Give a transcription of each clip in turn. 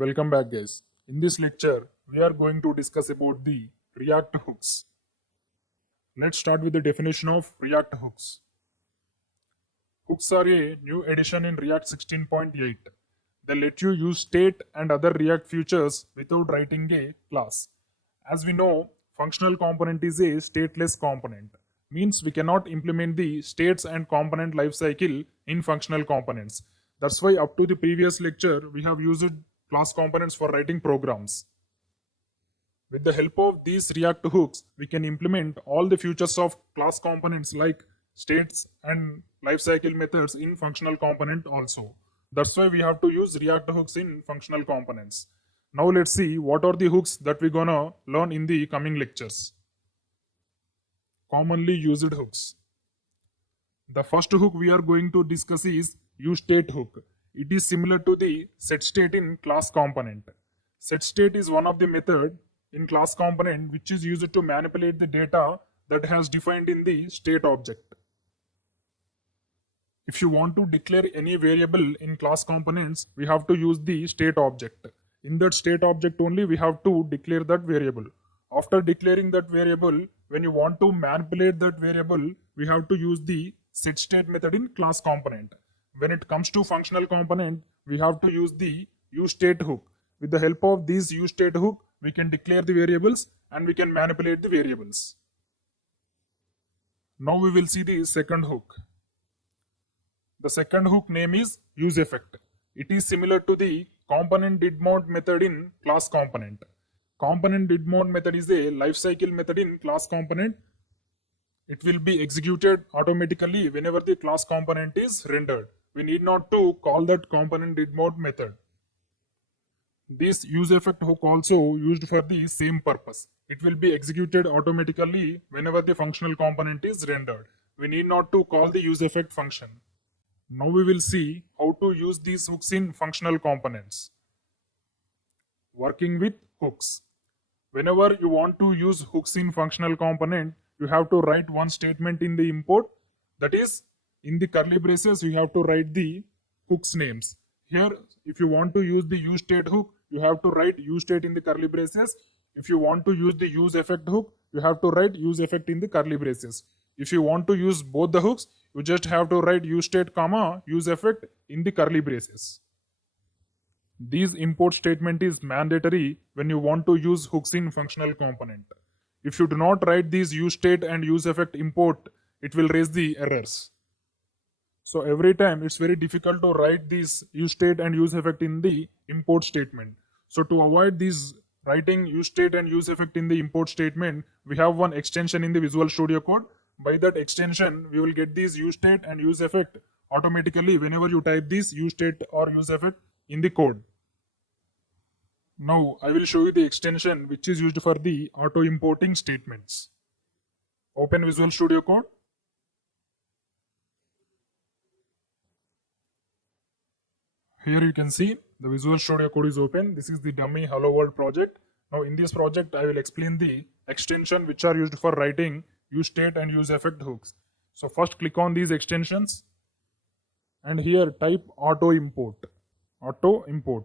Welcome back, guys. In this lecture, we are going to discuss about the React hooks. Let's start with the definition of React hooks. Hooks are a new addition in React 16.8. They let you use state and other React features without writing a class. As we know, functional component is a stateless component. Means we cannot implement the states and component lifecycle in functional components. That's why up to the previous lecture, we have used class components for writing programs. With the help of these React hooks, we can implement all the features of class components like states and lifecycle methods in functional component also. That's why we have to use React hooks in functional components. Now let's see what are the hooks that we're gonna learn in the coming lectures. Commonly used hooks. The first hook we are going to discuss is useState hook. It is similar to the setState in class component. SetState is one of the method in class component which is used to manipulate the data that has defined in the state object. If you want to declare any variable in class components, we have to use the state object. In that state object only, we have to declare that variable. After declaring that variable, when you want to manipulate that variable, we have to use the setState method in class component. When it comes to functional component, we have to use the useState hook. With the help of this useState hook, we can declare the variables and we can manipulate the variables. Now we will see the second hook. The second hook name is useEffect. It is similar to the component didMount method in class component. Component didMount method is a lifecycle method in class component. It will be executed automatically whenever the class component is rendered. We need not to call that component didMount method. This useEffect hook also used for the same purpose. It will be executed automatically whenever the functional component is rendered. We need not to call the useEffect function. Now we will see how to use these hooks in functional components. Working with hooks. Whenever you want to use hooks in functional component, you have to write one statement in the import. That is, in the curly braces, you have to write the hooks names. Here, if you want to use the useState hook, you have to write useState in the curly braces. If you want to use the useEffect hook, you have to write useEffect in the curly braces. If you want to use both the hooks, you just have to write useState comma useEffect in the curly braces. This import statement is mandatory when you want to use hooks in functional component. If you do not write these useState and useEffect import, it will raise the errors. So every time it's very difficult to write this useState and useEffect in the import statement. So to avoid this writing useState and useEffect in the import statement, we have one extension in the Visual Studio Code. By that extension, we will get these useState and useEffect automatically whenever you type this useState or useEffect in the code. Now I will show you the extension which is used for the auto importing statements. Open Visual Studio Code. Here you can see the Visual Studio Code is open. This is the dummy Hello World project. Now in this project, I will explain the extension which are used for writing useState and useEffect hooks. So first click on these extensions and here type auto import. Auto import.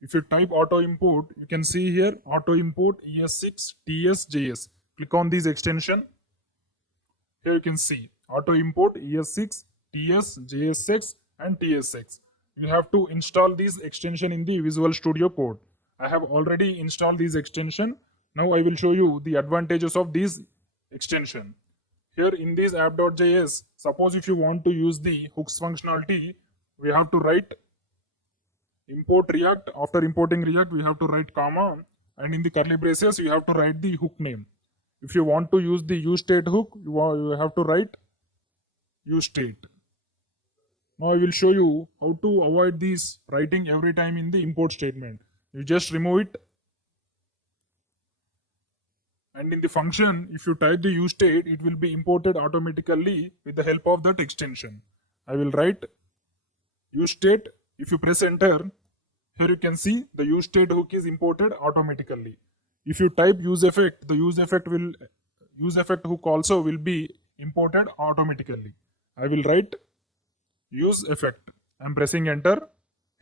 If you type auto import, you can see here auto import ES6 TS.js. Click on this extension. Here you can see auto import ES6 TS, JS6 and TS6. You have to install this extension in the Visual Studio Code. I have already installed this extension. Now I will show you the advantages of this extension. Here in this app.js, suppose if you want to use the hooks functionality, we have to write import React. After importing React, we have to write comma and in the curly braces, you have to write the hook name. If you want to use the useState hook, you have to write useState. Now I will show you how to avoid this writing every time in the import statement. You just remove it. And in the function, if you type the useState, it will be imported automatically with the help of that extension. I will write useState. If you press enter, here you can see the useState hook is imported automatically. If you type useEffect, the useEffect hook also will be imported automatically. I will write useEffect. I am pressing enter.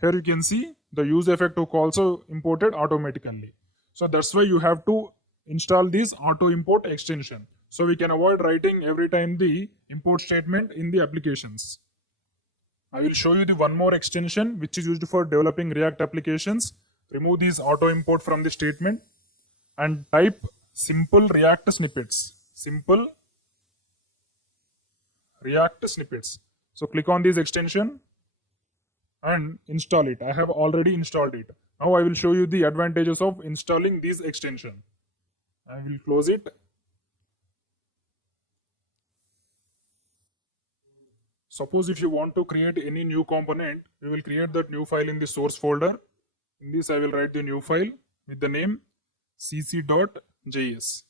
Here you can see the use effect hook also imported automatically. So that's why you have to install this auto import extension. So we can avoid writing every time the import statement in the applications. I will show you the one more extension which is used for developing React applications. Remove these auto import from the statement and type simple React snippets. Simple React snippets. So click on this extension and install it. I have already installed it. Now I will show you the advantages of installing this extension. I will close it. Suppose if you want to create any new component, we will create that new file in the source folder. In this, I will write the new file with the name cc.js.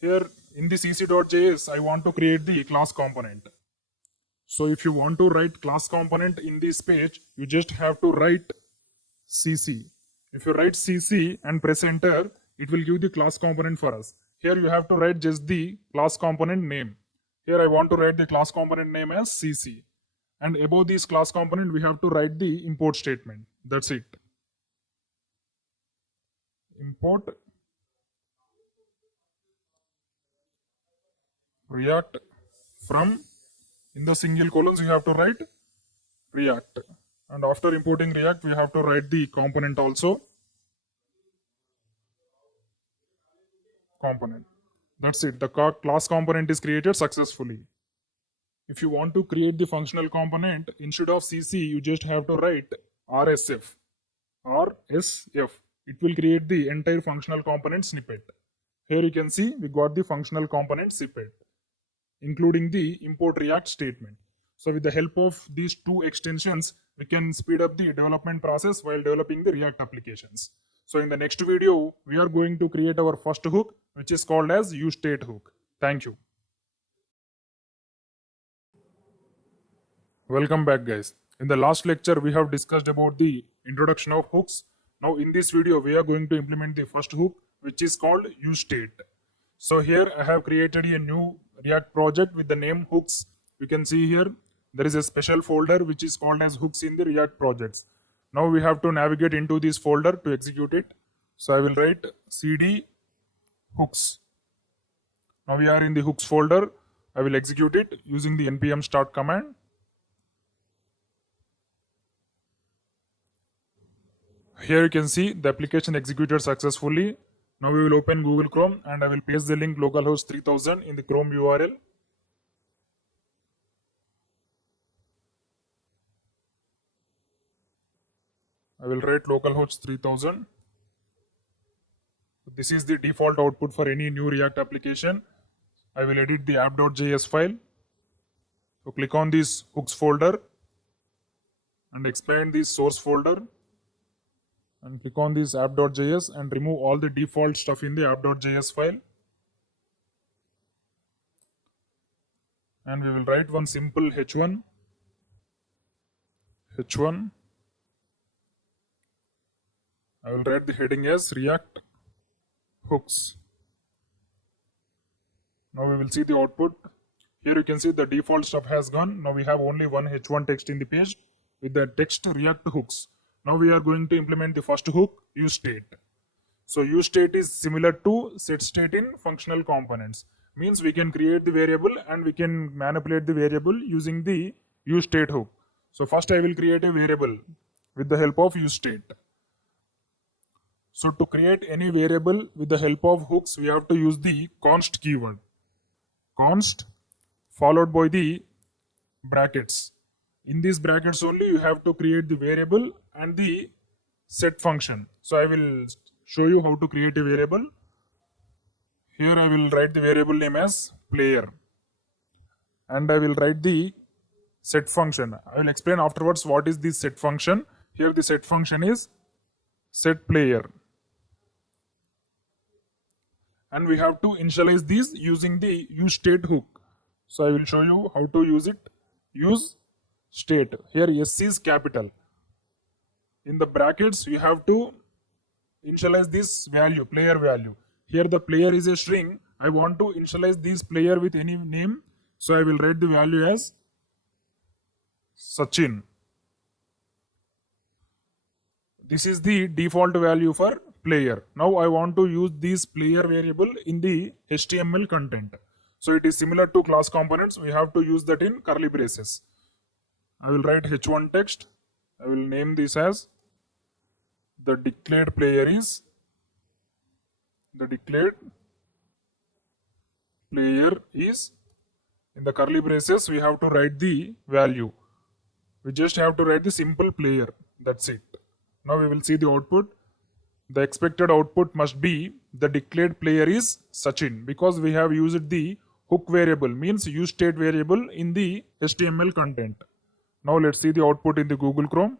Here in the cc.js, I want to create the class component. So if you want to write class component in this page, you just have to write cc. If you write cc and press enter, it will give the class component for us. Here you have to write just the class component name. Here I want to write the class component name as cc. And above this class component, we have to write the import statement. That's it. Import React from, in the single colons, you have to write React. And after importing React, we have to write the component also. Component. That's it. The class component is created successfully. If you want to create the functional component, instead of CC, you just have to write RSF. RSF. It will create the entire functional component snippet. Here you can see we got the functional component snippet, including the import React statement. So with the help of these two extensions, we can speed up the development process while developing the React applications. So in the next video, we are going to create our first hook, which is called as useState hook. Thank you. Welcome back, guys. In the last lecture, we have discussed about the introduction of hooks. Now in this video, we are going to implement the first hook, which is called useState. So here I have created a new React project with the name hooks. You can see here there is a special folder which is called as hooks in the React projects. Now we have to navigate into this folder to execute it. So I will write cd hooks. Now we are in the hooks folder. I will execute it using the npm start command. Here you can see the application executed successfully. Now we will open Google Chrome and I will paste the link localhost 3000 in the Chrome URL. I will write localhost 3000. This is the default output for any new React application. I will edit the app.js file. So click on this hooks folder and expand this source folder. And click on this app.js and remove all the default stuff in the app.js file. And we will write one simple h1. I will write the heading as React hooks. Now we will see the output. Here you can see the default stuff has gone. Now we have only one h1 text in the page with the text React hooks. Now we are going to implement the first hook, useState. So useState is similar to setState in functional components. Means we can create the variable and we can manipulate the variable using the useState hook. So first I will create a variable with the help of useState. So to create any variable with the help of hooks, we have to use the const keyword. Const followed by the brackets. In these brackets only you have to create the variable and the set function. So I will show you how to create a variable. Here I will write the variable name as player. And I will write the set function. I will explain afterwards what is the set function. Here the set function is set player. And we have to initialize these using the useState hook. So I will show you how to use it. Use state. Here S is capital. In the brackets you have to initialize this value, player value. Here the player is a string. I want to initialize this player with any name. So I will write the value as Sachin. This is the default value for player. Now I want to use this player variable in the HTML content. So it is similar to class components. We have to use that in curly braces. I will write h1 text. I will name this as the declared player is in the curly braces we have to write the value. We just have to write the simple player. That's it. Now we will see the output. The expected output must be the declared player is Sachin, because we have used the hook variable, means use state variable in the HTML content. Now let's see the output in the Google Chrome.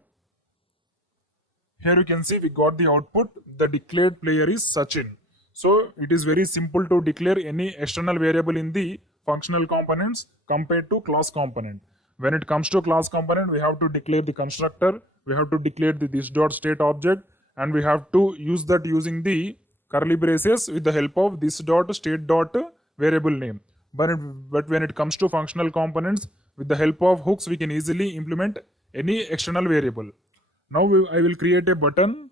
Here you can see we got the output. The declared player is Sachin. So it is very simple to declare any external variable in the functional components compared to class component. When it comes to class component, we have to declare the constructor, we have to declare the this.state object, and we have to use that using the curly braces with the help of this.state.variable name. But when it comes to functional components, with the help of hooks, we can easily implement any external variable. Now I will create a button.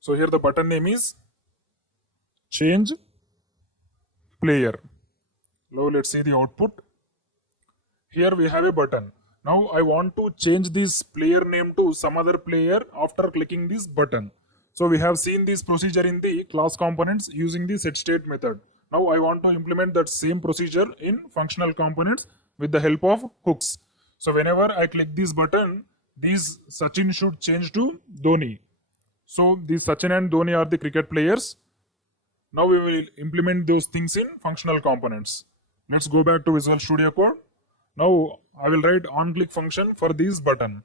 So here the button name is change player. Now let's see the output. Here we have a button. Now I want to change this player name to some other player after clicking this button. So we have seen this procedure in the class components using the setState method. Now I want to implement that same procedure in functional components with the help of hooks. So whenever I click this button, this Sachin should change to Dhoni. So these Sachin and Dhoni are the cricket players. Now we will implement those things in functional components. Let's go back to Visual Studio Code. Now I will write onClick function for this button.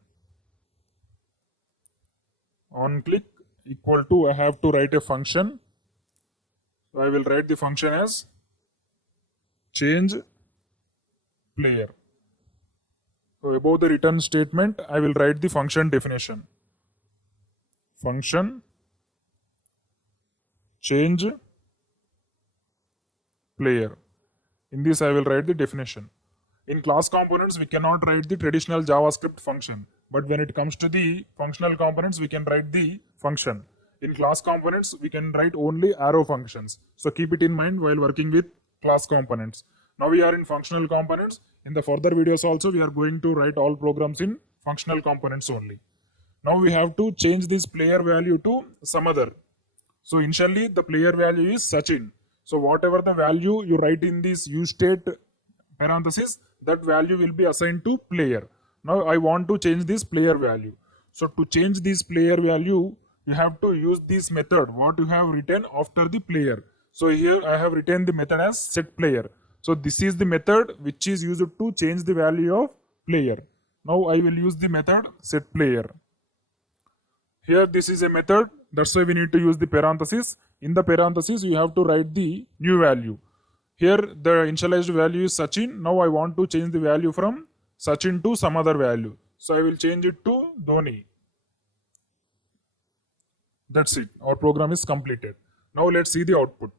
OnClick equal to, I have to write a function. So I will write the function as change player. So above the return statement, I will write the function definition. Function change player. In this I will write the definition. In class components, we cannot write the traditional JavaScript function. But when it comes to the functional components, we can write the function. In class components, we can write only arrow functions. So keep it in mind while working with class components. Now we are in functional components. In the further videos also, we are going to write all programs in functional components only. Now we have to change this player value to some other. So initially the player value is Sachin. So whatever the value you write in this useState parenthesis, that value will be assigned to player. Now I want to change this player value. So to change this player value, you have to use this method, what you have written after the player. So here I have written the method as setPlayer. So this is the method which is used to change the value of player. Now I will use the method setPlayer. Here this is a method, that's why we need to use the parenthesis. In the parenthesis, you have to write the new value. Here the initialized value is Sachin. Now I want to change the value from Sachin to some other value. So I will change it to Dhoni. That's it. Our program is completed. Now let's see the output.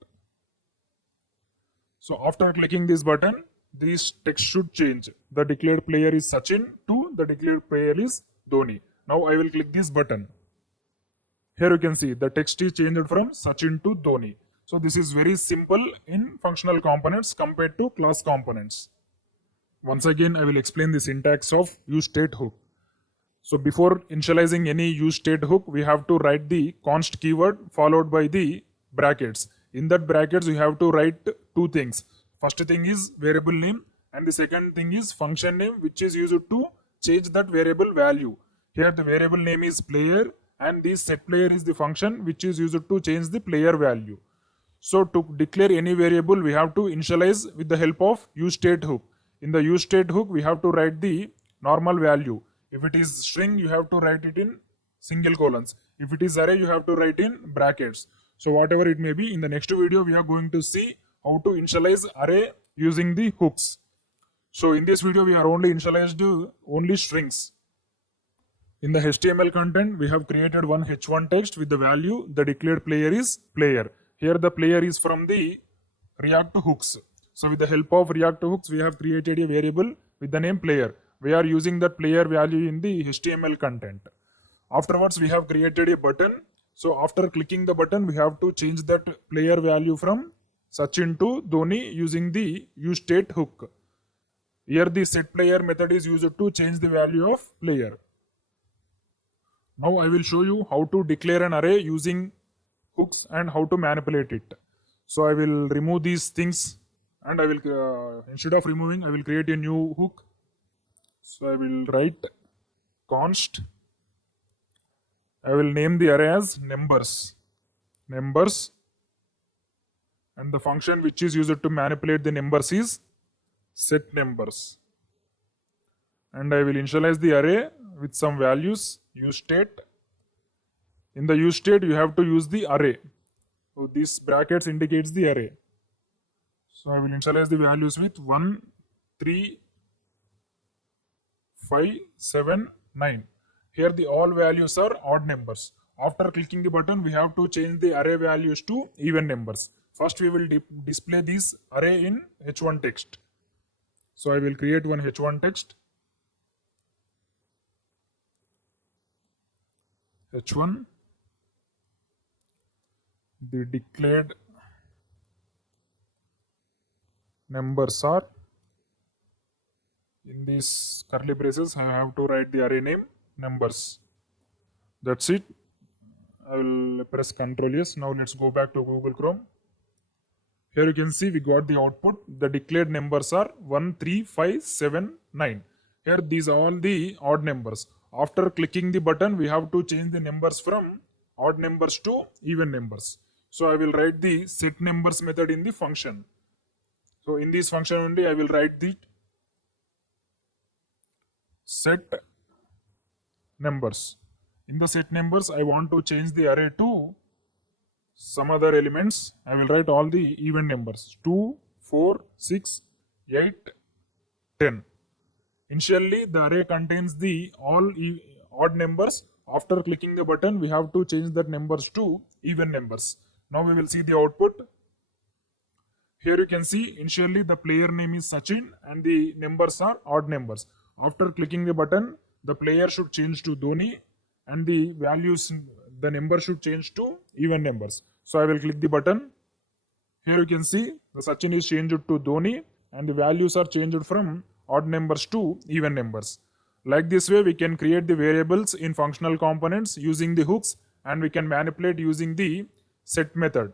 So after clicking this button, this text should change. The declared player is Sachin to the declared player is Dhoni. Now I will click this button. Here you can see the text is changed from Sachin to Dhoni. So this is very simple in functional components compared to class components. Once again, I will explain the syntax of useState hook. So before initializing any useState hook, we have to write the const keyword followed by the brackets. In that brackets, you have to write two things. First thing is variable name and the second thing is function name, which is used to change that variable value. Here the variable name is player and this setPlayer is the function which is used to change the player value. So to declare any variable, we have to initialize with the help of useState hook. In the useState hook, we have to write the normal value. If it is string, you have to write it in single colons. If it is array, you have to write in brackets. So whatever it may be, in the next video, we are going to see how to initialize array using the hooks. So in this video, we are only initialized only strings. In the HTML content, we have created one h1 text with the value the declared player is player. Here the player is from the React hooks. So with the help of React hooks, we have created a variable with the name player. we are using that player value in the HTML content. Afterwards, we have created a button. So after clicking the button, we have to change that player value from Sachin to Dhoni using the useState hook. Here the setPlayer method is used to change the value of player. Now I will show you how to declare an array using hooks and how to manipulate it. So I will remove these things and I will, instead of removing, I will create a new hook. So I will write const. I will name the array as numbers. Numbers. And the function which is used to manipulate the numbers is set numbers. And I will initialize the array with some values, useState. In the useState, you have to use the array. So these brackets indicates the array. So I will initialize the values with 1, 3, 5, 7, 9. Here the all values are odd numbers. After clicking the button, we have to change the array values to even numbers. First, we will display this array in h1 text. So I will create one h1 text. h1. The declared numbers are, in these curly braces, I have to write the array name numbers. That's it. I will press Ctrl S. Now let's go back to Google Chrome. Here you can see we got the output. The declared numbers are 1, 3, 5, 7, 9. Here these are all the odd numbers. After clicking the button, we have to change the numbers from odd numbers to even numbers. So I will write the set numbers method in the function. So in this function only I will write the set numbers. In the set numbers, I want to change the array to some other elements. I will write all the even numbers 2, 4, 6, 8, 10. Initially, the array contains the all odd numbers. After clicking the button, we have to change that numbers to even numbers. Now we will see the output. Here you can see initially the player name is Sachin and the numbers are odd numbers. After clicking the button, the player should change to Dhoni and the values, the number should change to even numbers. So I will click the button. Here you can see the Sachin is changed to Dhoni and the values are changed from odd numbers to even numbers. Like this way, we can create the variables in functional components using the hooks and we can manipulate using the set method.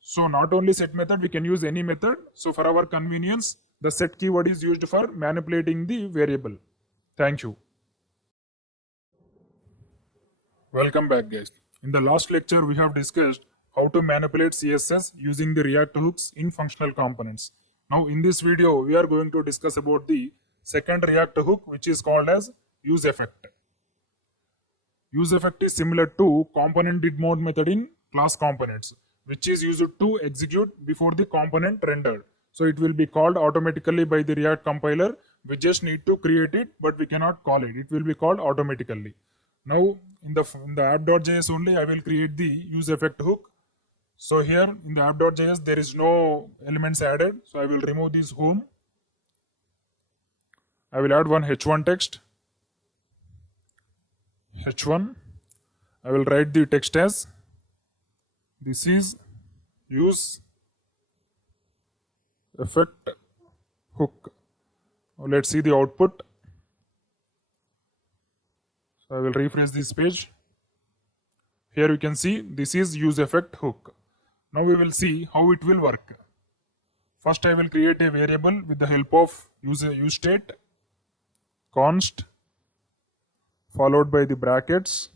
So not only set method, we can use any method. So for our convenience, the set keyword is used for manipulating the variable. Thank you. Welcome back, guys. In the last lecture, we have discussed how to manipulate CSS using the React hooks in functional components. Now in this video, we are going to discuss about the second React hook, which is called as useEffect. UseEffect is similar to component.didMode method in class components, which is used to execute before the component rendered. So it will be called automatically by the React compiler. We just need to create it, but we cannot call it. It will be called automatically. Now in the app.js only, I will create the useEffect hook. So here in the app.js, there is no elements added. So I will remove this home. I will add one h1 text. h1. I will write the text as this is use effect hook. Now let's see the output. So I will refresh this page. Here you can see this is useEffect hook. Now we will see how it will work. First I will create a variable with the help of useState const followed by the brackets.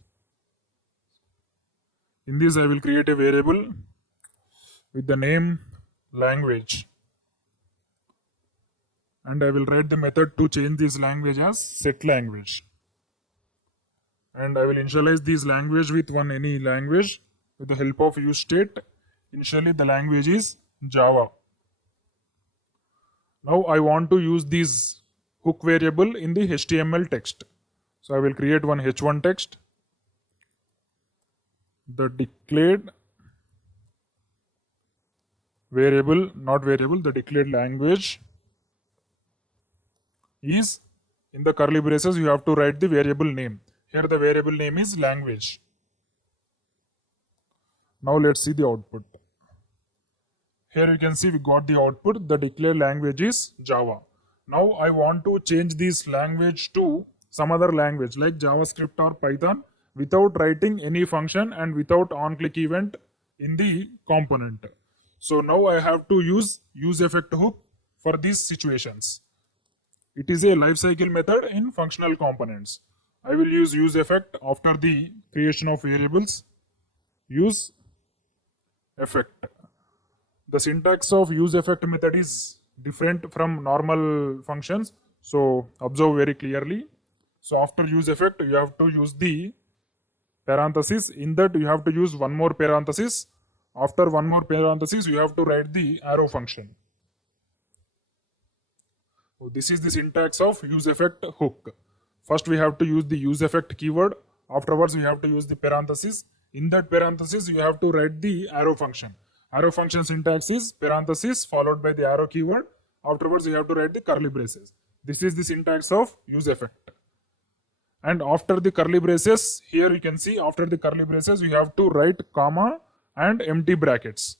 In this I will create a variable with the name language and I will write the method to change this language as setLanguage. And I will initialize this language with any language with the help of useState. Initially the language is Java. Now I want to use this hook variable in the HTML text. So I will create one h1 text. The declared variable, not variable, the declared language is In the curly braces, you have to write the variable name. Here the variable name is language. Now let's see the output. Here you can see we got the output. The declared language is Java. Now I want to change this language to some other language like JavaScript or Python without writing any function and without on-click event in the component. So now I have to use useEffectHook for these situations. It is a lifecycle method in functional components. I will use useEffect after the creation of variables. Use effect. The syntax of useEffect method is different from normal functions. So observe very clearly. So after useEffect, you have to use the parenthesis. In that, you have to use one more parenthesis. After one more parenthesis, you have to write the arrow function. So this is the syntax of useEffectHook. First, we have to use the useEffect keyword. Afterwards, we have to use the parenthesis. In that parenthesis, you have to write the arrow function. Arrow function syntax is parenthesis followed by the arrow keyword. Afterwards, you have to write the curly braces. This is the syntax of useEffect. And after the curly braces, here you can see after the curly braces, you have to write comma and empty brackets.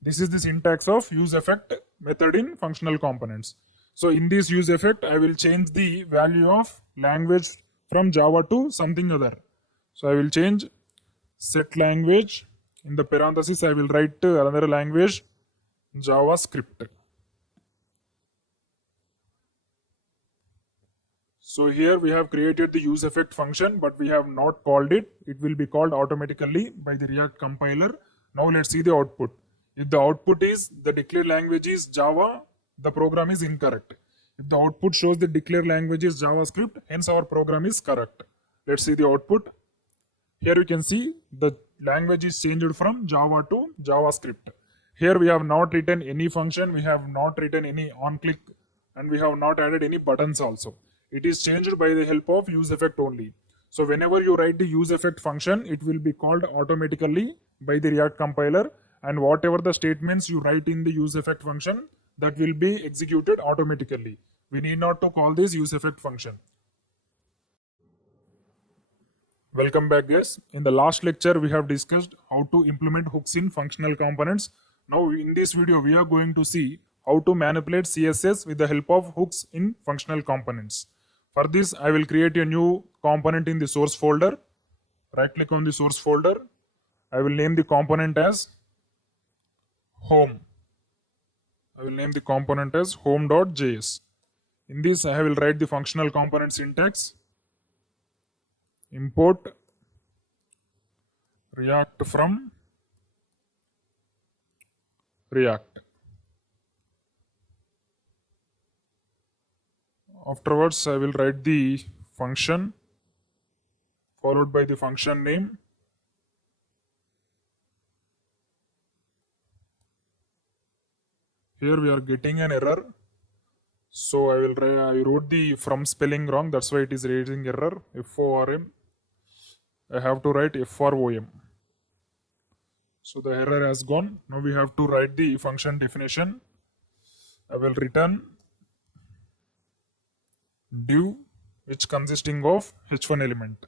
This is the syntax of useEffect method in functional components. So in this useEffect, I will change the value of language from Java to something other. So I will change set language. In the parenthesis, I will write another language, JavaScript. So here we have created the useEffect function, but we have not called it. It will be called automatically by the React compiler. Now let's see the output. If the output is the declared language is Java, the program is incorrect. If the output shows the declared language is JavaScript, hence our program is correct. Let's see the output. Here you can see the language is changed from Java to JavaScript. Here we have not written any function, we have not written any on-click, and we have not added any buttons also. It is changed by the help of useEffect only. So whenever you write the useEffect function, it will be called automatically by the React compiler, and whatever the statements you write in the useEffect function, that will be executed automatically. We need not to call this useEffect function. Welcome back, guys. In the last lecture, we have discussed how to implement hooks in functional components. Now in this video, we are going to see how to manipulate CSS with the help of hooks in functional components. For this, I will create a new component in the source folder. Right click on the source folder. I will name the component as home. I will name the component as home.js. In this, I will write the functional component syntax. Import React from React. Afterwards, I will write the function followed by the function name. Here we are getting an error. So I wrote the from spelling wrong. That's why it is raising error. FORM. I have to write FROM. So the error has gone. Now we have to write the function definition. I will return div which consisting of h1 element.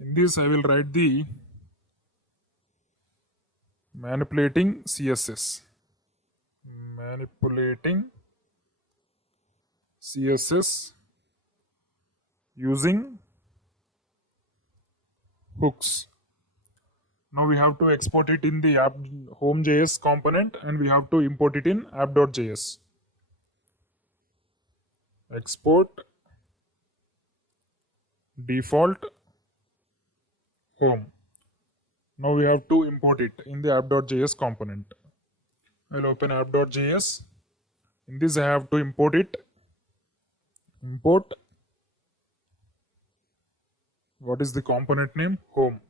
In this I will write the manipulating CSS. Manipulating CSS using hooks. Now we have to export it in the app home.js component and we have to import it in app.js. Export default home. Now we have to import it in the app.js component. I'll open app.js. In this I have to import it. Import. What is the component name? Home.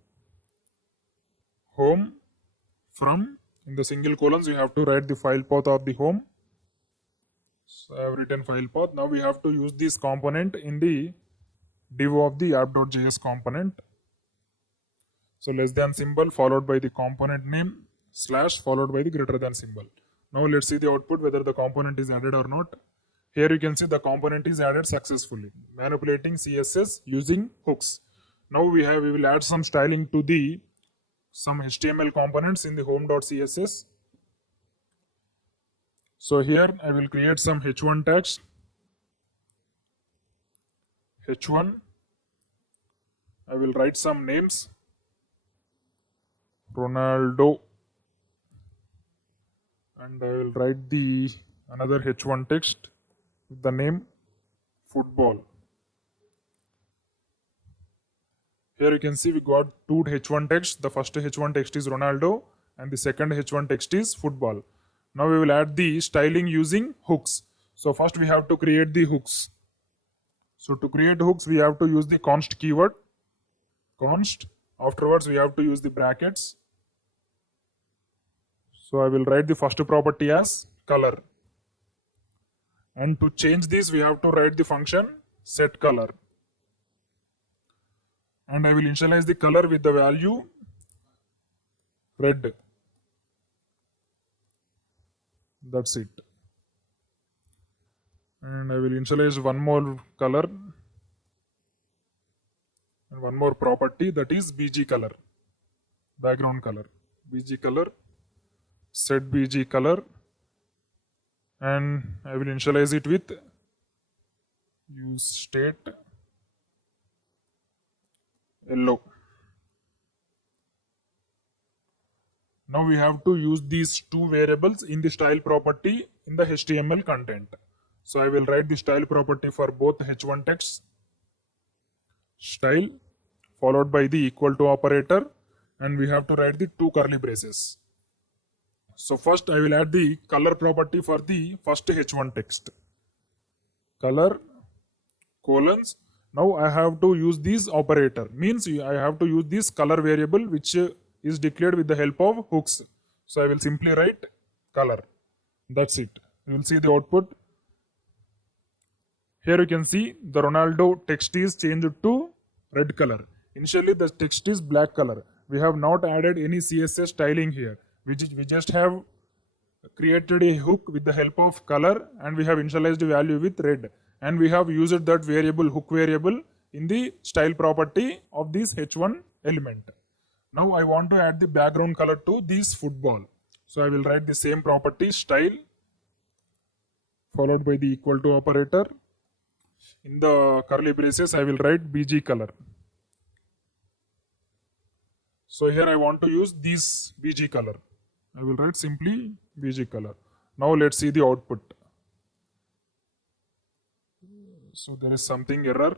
Home from, in the single colons you have to write the file path of the home. So I have written file path. Now we have to use this component in the div of the app.js component. So less than symbol followed by the component name slash followed by the greater than symbol. Now let's see the output whether the component is added or not. Here you can see the component is added successfully. Manipulating CSS using hooks. Now we will add some styling to the some HTML components in the home.css. So here I will create some h1 tags. h1. I will write some names. Ronaldo. And I will write the another h1 text with the name football. Here you can see we got two h1 text. The first h1 text is Ronaldo and the second h1 text is football. Now we will add the styling using hooks. So first we have to create the hooks. So to create hooks we have to use the const keyword. Const. Afterwards we have to use the brackets. So I will write the first property as color. And to change this we have to write the function set color. And I will initialize the color with the value red. That's it. And I will initialize one more color and one more property, that is bg color, background color. Bg color, set bg color, and I will initialize it with use state yellow. Now we have to use these two variables in the style property in the HTML content. So I will write the style property for both h1 text, style, followed by the equal to operator, and we have to write the two curly braces. So first I will add the color property for the first h1 text. Color colons. Now I have to use this operator, means I have to use this color variable which is declared with the help of hooks. So I will simply write color. That's it. You will see the output. Here you can see the Ronaldo text is changed to red color. Initially the text is black color. We have not added any CSS styling here. We just have created a hook with the help of color and we have initialized the value with red. And we have used that variable, hook variable, in the style property of this h1 element. Now I want to add the background color to this football. So I will write the same property, style, followed by the equal to operator. In the curly braces, I will write bg color. So here I want to use this bg color. I will write simply bg color. Now let's see the output. So there is something error.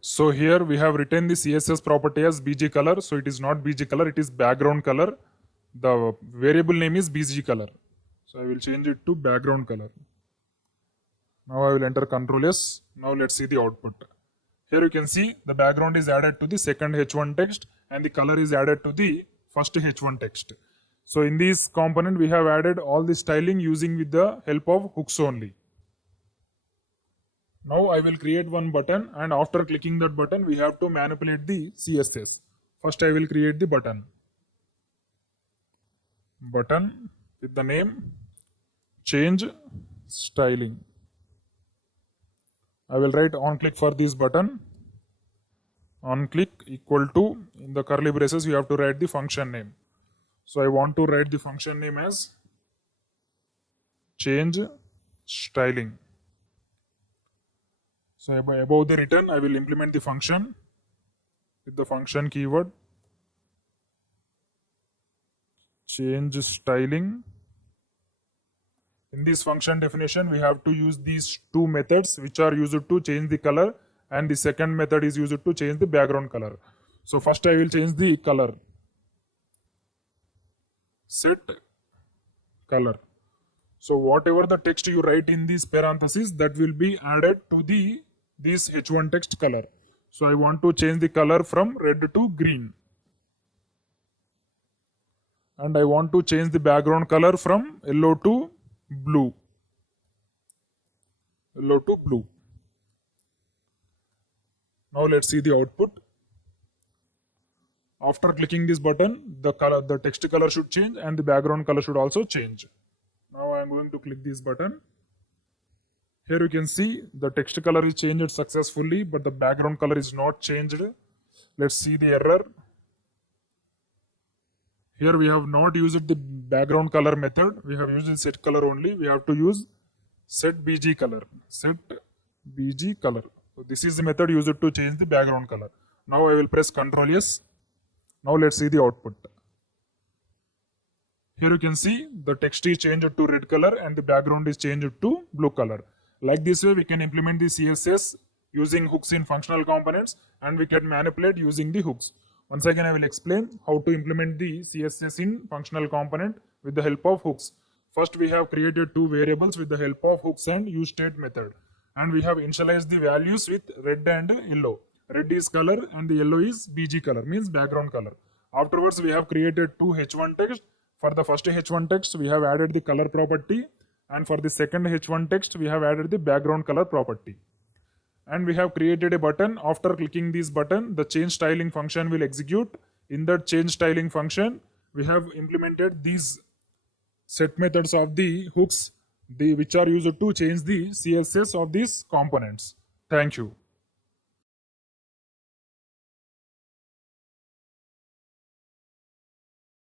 So here we have written the CSS property as bg color. So it is not bg color, it is background color. The variable name is bg color. So I will change it to background color. Now I will enter Ctrl S. Now let's see the output. Here you can see the background is added to the second h1 text and the color is added to the first h1 text. So in this component we have added all the styling using with the help of hooks only. Now I will create one button and after clicking that button we have to manipulate the CSS. First I will create the button. Button with the name change styling. I will write on click for this button. On click equal to, in the curly braces you have to write the function name. So I want to write the function name as change styling. So above the return I will implement the function with the function keyword change styling. In this function definition we have to use these two methods which are used to change the color, and the second method is used to change the background color. So first I will change the color. Set color. So whatever the text you write in these parentheses, that will be added to this h1 text color. So I want to change the color from red to green. And I want to change the background color from yellow to blue. Yellow to blue. Now let's see the output. After clicking this button, the text color should change and the background color should also change. Now I am going to click this button. Here you can see the text color is changed successfully, but the background color is not changed. Let's see the error. Here we have not used the background color method. We have used the set color only. We have to use set BG color. Set BG color. So this is the method used to change the background color. Now I will press Ctrl S. Now let's see the output. Here you can see the text is changed to red color and the background is changed to blue color. Like this way we can implement the CSS using hooks in functional components, and we can manipulate using the hooks. Once again I will explain how to implement the CSS in functional component with the help of hooks. First we have created two variables with the help of hooks and useState method, and we have initialized the values with red and yellow. Red is color and the yellow is BG color, means background color. Afterwards we have created two h1 text. For the first h1 text we have added the color property, and for the second h1 text we have added the background color property. And we have created a button. After clicking this button, the change styling function will execute. In that change styling function, we have implemented these set methods of the hooks, which are used to change the CSS of these components. Thank you.